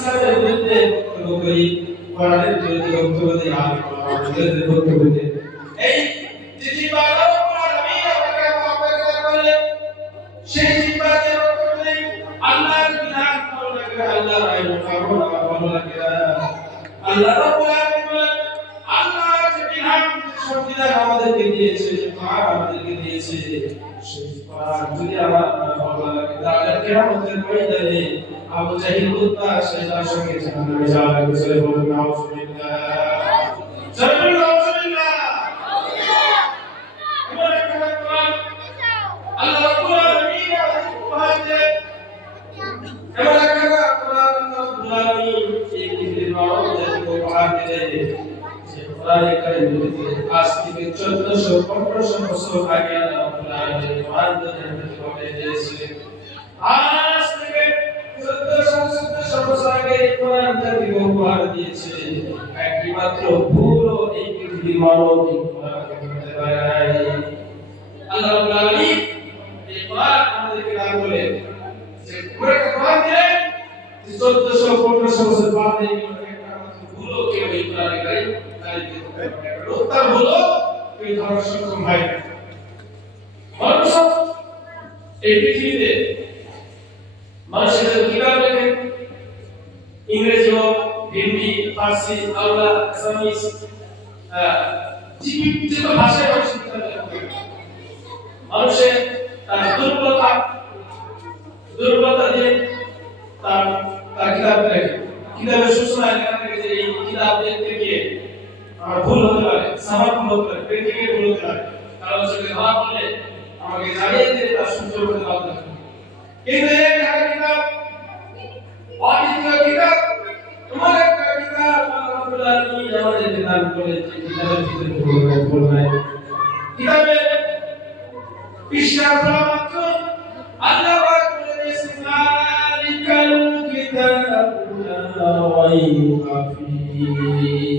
ইসলামের বিরুদ্ধে বক্তব্য করি, কোরআনের বিরুদ্ধে বক্তব্য দিই, আলেমদের বক্তব্য দিই। এই জিজিবার আমি আমাকে অপেক্ষা করলে সেই জিজিবারের বক্তব্য দিই। আল্লাহর বিধান ভালো লাগে, আল্লাহর আইন ভালো লাগে। আল্লাহ রাব্বুল আলামিন বলেন, আল্লাহ যে বিধান সংবিধান আমাদেরকে দিয়েছে, যে কোরআন আমাদেরকে দিয়েছে, সেই কোরআন যদি আমার ভালো লাগে তাহলে কিয়ামতের ময়দানে আবু জাহিল কুত্তা সেটার সঙ্গে জাহান্নামে যাওয়া লাগবে। চলে বলুন নাউজুবিল্লাহ, চলে বলুন নাউজুবিল্লাহ। এমন একটা কোরআন আল্লাহ রাব্বুল আলামিন আমাদের উপহার দেন। এমন একটা কোরআন আল্লাহ রাব্বুল আলামিন এই পৃথিবীর মানবজাতিকে উপহার দিলেন। যে কোরআনে কারীমে আজ থেকে 1400-1500 বছর আগে আল্লাহ রাব্বুল আলামিন কোরআন বলে দিয়েছিলেন। আজ থেকে 1400 বছর আগে কোরআন জাতিকে উপহার দিয়েছে। একমাত্র ভুলও এই পৃথিবীর মানব এই কোরআনকে করতে পারে নাই। আল্লাহ রাব্বুল আলামিন এই কোরআন আমাদেরকে দান করে যে কোরআন দিলেন, 1400-1500 বছর বাদে একমাত্র ভুলও কেউ এই কোরআনে কারীমকে করতে পারে না। উত্তর হলো কেউ ধরার সক্ষম হয় না। মানুষ এই পৃথিবীতে মানুষের কিতাব লেখে, ইংরেজি হোক, হিন্দি, ফার্সি, বাংলা, আসামিস, যে কোনো ভাষায় মানুষের কিতাব লেখে। মানুষের তার দুর্বলতা দিয়ে তার কিতাব লেখে। কিতাবের সূচনা লেখা থাকে যে এই কিতাব লিখতে গিয়ে আমার ভুল হতে পারে, সামান্য ভুল হতে পারে, প্রেক্ষিকে ভুল হতে পারে, কারণ সেটা ধরা পড়লে আমাকে জানিয়ে দিলে তার সূত্র করতে বাধ্য হবে। কিন্তু এই কিতাব অদ্বিতীয় কিতাব, এমন একটা কিতাব আল্লাহ রাব্বুল আলামিন আমাদেরকে দান করেছেন। কিতাবের ভিতরে ভুল নাই। কিতাবের পৃষ্ঠা খোলা মাত্র আল্লাহ পাক বলে দিয়েছেন, যালিকাল কিতাবু লা রাইবা ফীহি।